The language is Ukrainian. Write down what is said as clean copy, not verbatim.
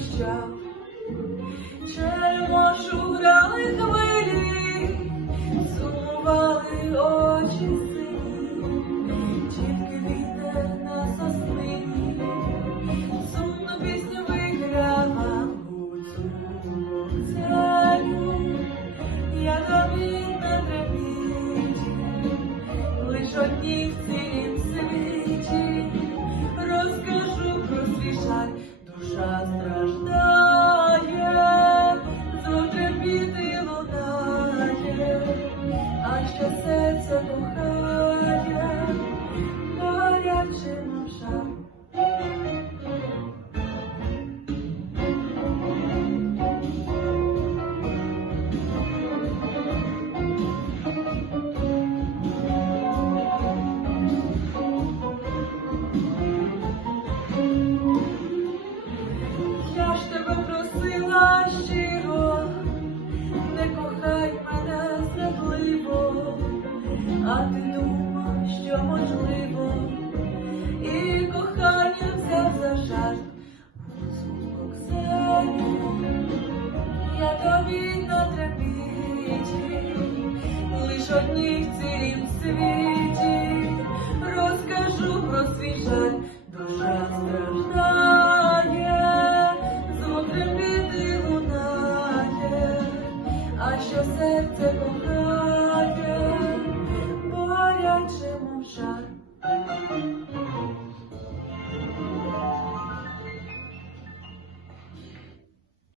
прощав. Черемошу грали хвилі, сумували очі сині, чітки вітер на соснині, сумну пісню виграла гуцулок царю. Я тобі на трепіті, лиш одній в цілім світі, розкажу про свій жаль, душа страждає, зотрепіти лунає, а ще серце кохає, гаряче мовча. Я ж тебе просила щиро, не кохай мене зрадливо, а ти думав, що можливо, і кохання взяв за жарт. Гуцулко Ксеню, я тобі на трепіті, лиш одній в цілім світі.